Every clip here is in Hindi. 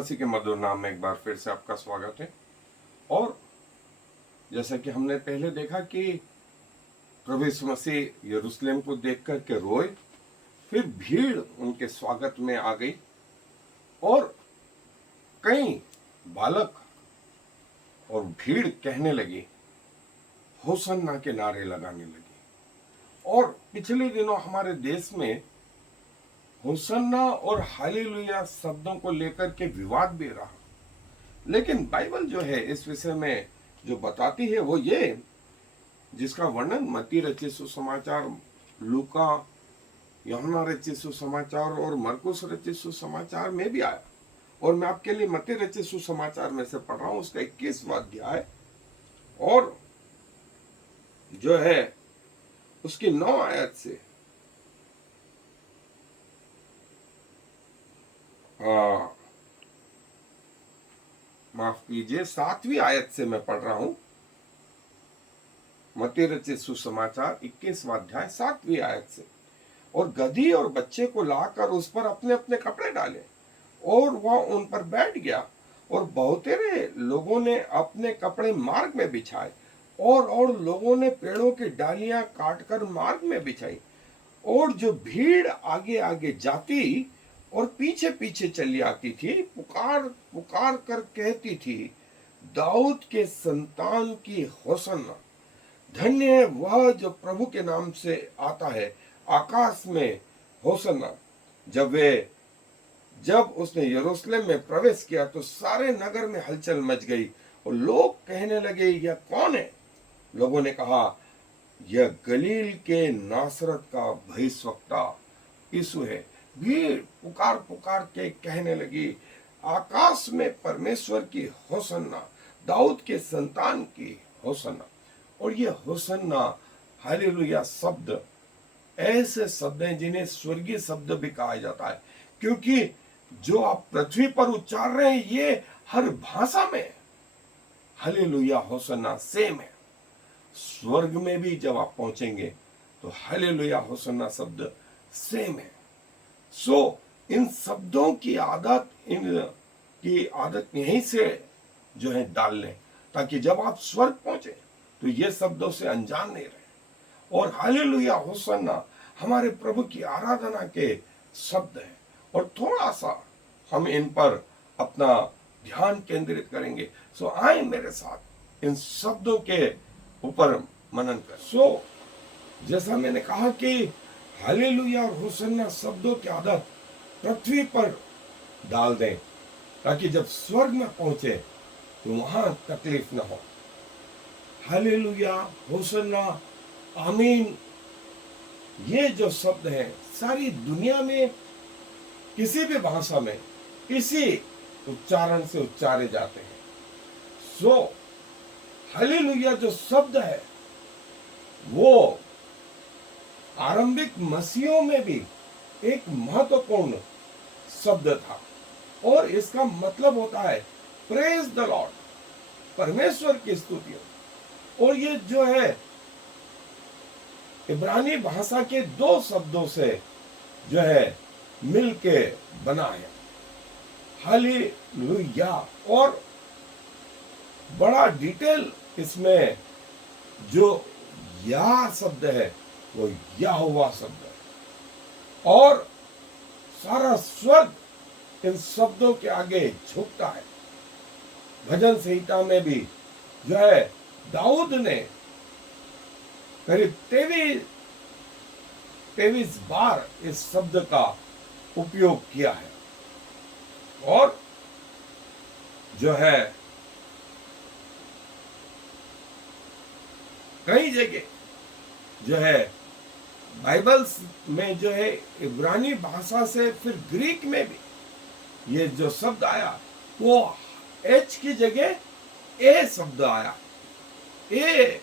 मसीह के मधुर नाम में एक बार फिर से आपका स्वागत है। और जैसा कि हमने पहले देखा कि प्रभु यीशु मसीह यरूशलेम को देख कर के रोए, फिर भीड़ उनके स्वागत में आ गई और कई बालक और भीड़ कहने लगी, होसन्ना के नारे लगाने लगी। और पिछले दिनों हमारे देश में होसन्ना और हालेलुया शब्दों को लेकर के विवाद भी रहा, लेकिन बाइबल जो है इस विषय में जो बताती है वो ये, जिसका वर्णन मत्ती रचित सुसमाचार, लूका, यूहन्ना रचित सुसमाचार और मरकुस रचित सुसमाचार में भी आया। और मैं आपके लिए मत्ती रचित सुसमाचार में से पढ़ रहा हूं, उसका 21वां अध्याय और जो है उसकी 9 आयत से माफ कीजिए 7वीं आयत से मैं पढ़ रहा हूं। मत्ती रचित सुसमाचार 21वां अध्याय 7वीं आयत से। और गधी और बच्चे को लाकर उस पर अपने अपने कपड़े डाले और वह उन पर बैठ गया। और बहुतेरे लोगों ने अपने कपड़े मार्ग में बिछाए और लोगों ने पेड़ों की डालियां काटकर मार्ग में बिछाई। और जो भीड़ आगे आगे जाती और पीछे पीछे चली आती थी, पुकार पुकार कर कहती थी, दाऊद के संतान की होसन्ना, धन्य है वह जो प्रभु के नाम से आता है, आकाश में होसन्ना। जब उसने यरूशलेम में प्रवेश किया तो सारे नगर में हलचल मच गई और लोग कहने लगे, यह कौन है? लोगों ने कहा, यह गलील के नासरत का भविष्यवक्ता यीशु है। भीड़ पुकार पुकार के कहने लगी, आकाश में परमेश्वर की होसन्ना, दाऊद के संतान की होसन्ना। और ये होसन्ना हालेलुया शब्द ऐसे शब्द हैं जिन्हें स्वर्गीय शब्द भी कहा जाता है, क्योंकि जो आप पृथ्वी पर उच्चार रहे हैं ये हर भाषा में हालेलुया होसन्ना सेम है। स्वर्ग में भी जब आप पहुंचेंगे तो हालेलुया होसन्ना शब्द सेम है। इन शब्दों की आदत यहीं से जो है डाल लें, ताकि जब आप स्वर्ग पहुंचे तो ये शब्दों से अनजान नहीं रहे। और हालेलुया होसन्ना हमारे प्रभु की आराधना के शब्द हैं और थोड़ा सा हम इन पर अपना ध्यान केंद्रित करेंगे। आए मेरे साथ इन शब्दों के ऊपर मनन कर। जैसा मैंने कहा कि हालेलुया और होसन्ना शब्दों की आदत पृथ्वी पर डाल दें, ताकि जब स्वर्ग में पहुंचे तो वहां तकलीफ न हो। हालेलुया, होसन्ना, आमीन, ये जो शब्द हैं सारी दुनिया में किसी भी भाषा में इसी उच्चारण से उच्चारे जाते हैं। हालेलुया जो शब्द है वो आरंभिक मसीहों में भी एक महत्वपूर्ण शब्द था और इसका मतलब होता है प्रेज द लॉर्ड, परमेश्वर की स्तुतियों। और ये जो है इब्रानी भाषा के 2 शब्दों से जो है मिलके बना है, हालेलुया। और बड़ा डिटेल इसमें जो या शब्द है वो यहोवा शब्द है और सारा स्वर्ग इन शब्दों के आगे झुकता है। भजन संहिता में भी जो है दाऊद ने करीब 23 बार इस शब्द का उपयोग किया है। और जो है कई जगह जो है बाइबल में जो है इब्रानी भाषा से फिर ग्रीक में भी ये जो शब्द आया वो एच की जगह ए शब्द आया। ए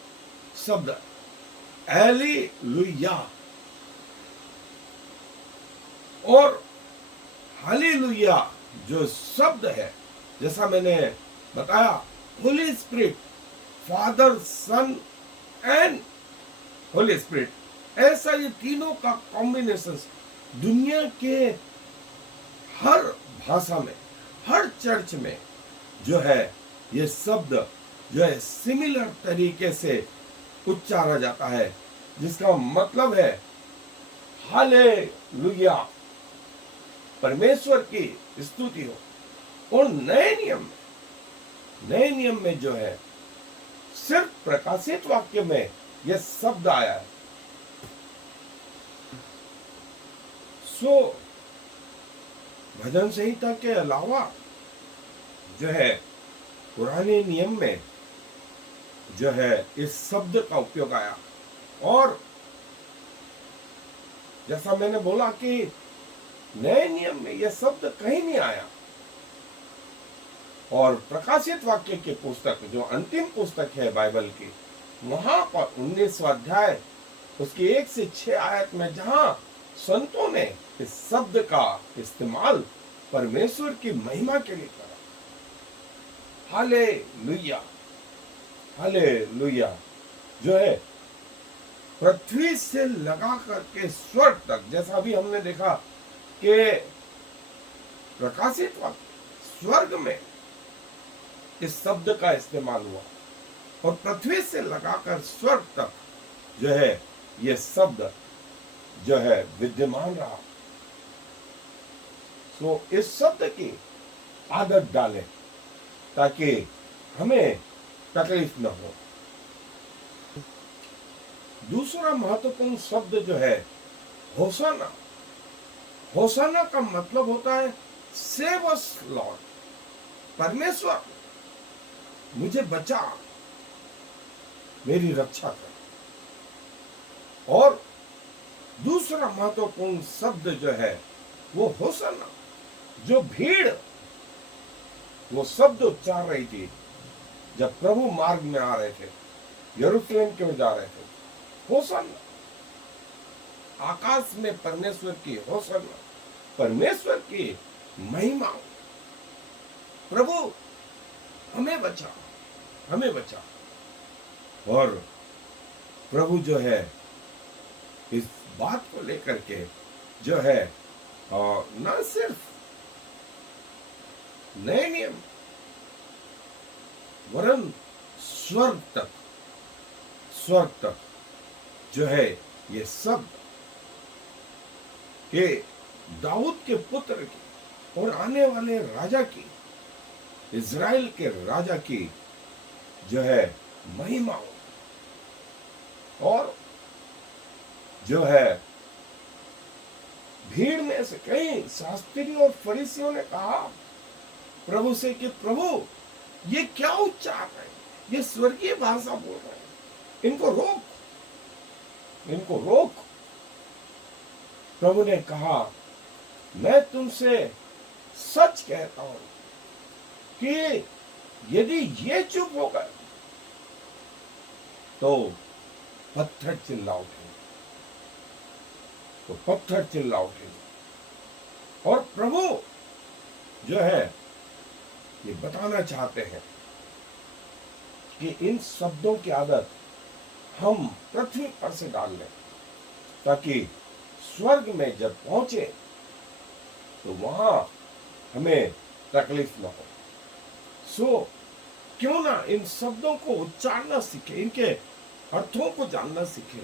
शब्द हालेलुया। और हालेलुया जो शब्द है, जैसा मैंने बताया, Holy Spirit, Father, Son and Holy Spirit, ऐसा ये तीनों का कॉम्बिनेशन दुनिया के हर भाषा में, हर चर्च में जो है ये शब्द जो है सिमिलर तरीके से उच्चारा जाता है, जिसका मतलब है हालेलुया, परमेश्वर की स्तुति हो। और नए नियम में जो है सिर्फ प्रकाशित वाक्य में यह शब्द आया है। सो भजन संहिता के अलावा जो है पुराने नियम में जो है इस शब्द का उपयोग आया। और जैसा मैंने बोला कि नए नियम में यह शब्द कहीं नहीं आया। और प्रकाशित वाक्य की पुस्तक जो अंतिम पुस्तक है बाइबल की, वहां पर 19वां अध्याय उसके 1 से 6 आयत में जहां संतों ने इस शब्द का इस्तेमाल परमेश्वर की महिमा के लिए करा। हालेलुया, हालेलुया जो है पृथ्वी से लगा करके स्वर्ग तक, जैसा भी हमने देखा कि प्रकाशित वाक्य स्वर्ग में इस शब्द का इस्तेमाल हुआ और पृथ्वी से लगाकर स्वर्ग तक जो है यह शब्द जो है विद्यमान रहा। सो इस शब्द की आदत डालें ताकि हमें तकलीफ न हो। दूसरा महत्वपूर्ण शब्द जो है होसाना। होसाना का मतलब होता है सेव अस लॉर्ड, परमेश्वर मुझे बचा, मेरी रक्षा कर। और दूसरा महत्वपूर्ण शब्द जो है वो होसाना, जो भीड़ वो शब्द उच्चार रही थी जब प्रभु मार्ग में आ रहे थे, यरूशलेम की ओर जा रहे थे। होसाना, आकाश में परमेश्वर की होसाना, परमेश्वर की महिमा, प्रभु हमें बचा, हमें बचा। और प्रभु जो है इस बात को लेकर के जो है न सिर्फ नए नियम वरन स्वर्ग तक जो है ये शब्द के दाऊद के पुत्र की और आने वाले राजा की, इज़राइल के राजा की जो है महिमा। और जो है भीड़ में से कई शास्त्रियों और फरीसियों ने कहा प्रभु से कि प्रभु ये क्या उच्चार है, ये स्वर्गीय भाषा बोल रहे हैं, इनको रोक, इनको रोक। प्रभु ने कहा मैं तुमसे सच कहता हूं कि यदि ये चुप हो गए तो पत्थर चिल्ला उठेंगे, तो पत्थर चिल्ला उठेंगे। और प्रभु जो है ये बताना चाहते हैं कि इन शब्दों की आदत हम पृथ्वी पर से डाल लें ताकि स्वर्ग में जब पहुंचे तो वहां हमें तकलीफ न हो। सो क्यों ना इन शब्दों को उच्चारना सीखे, इनके अर्थों को जानना सीखे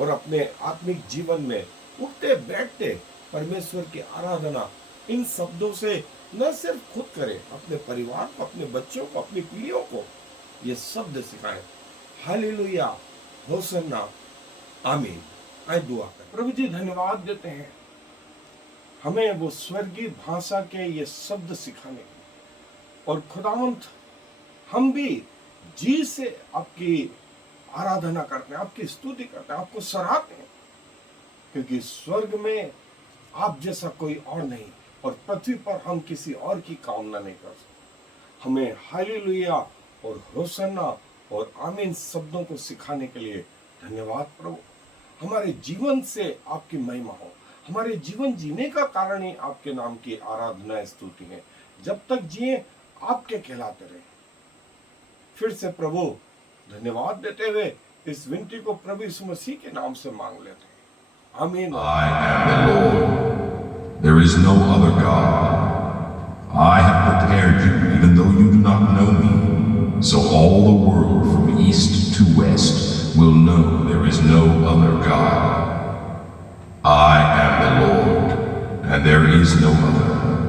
और अपने आत्मिक जीवन में उठते बैठते परमेश्वर की आराधना इन शब्दों से न सिर्फ खुद करें, अपने परिवार को, अपने बच्चों को, अपनी पीढ़ियों को ये शब्द सिखाएं। हालेलुया, होसन्ना, आमीन। आए दुआ करें। प्रभु जी धन्यवाद देते हैं हमें वो स्वर्गीय भाषा के ये शब्द सिखाने के, और खुदावंत हम भी जी से आपकी आराधना करते हैं, आपकी स्तुति करते हैं, आपको सराहते हैं, क्योंकि स्वर्ग में आप जैसा कोई और नहीं और पृथ्वी पर हम किसी और की कामना नहीं कर सकते। हमें हालेलुया और होसन्ना और आमीन शब्दों को सिखाने के लिए धन्यवाद प्रभु। हमारे जीवन से आपकी महिमा हो, हमारे जीवन जीने का कारण ही आपके नाम की आराधना स्तुति है। जब तक जिए आपके कहलाते रहे। फिर से प्रभु धन्यवाद देते हुए इस विनती को प्रभु यीशु मसीह के नाम से मांग लेते हैं। आमीन। I am the Lord. There is no other God. I have prepared you even though you do not know me, so all the world from east to west will know there is no other God. I am the Lord, and there is no other.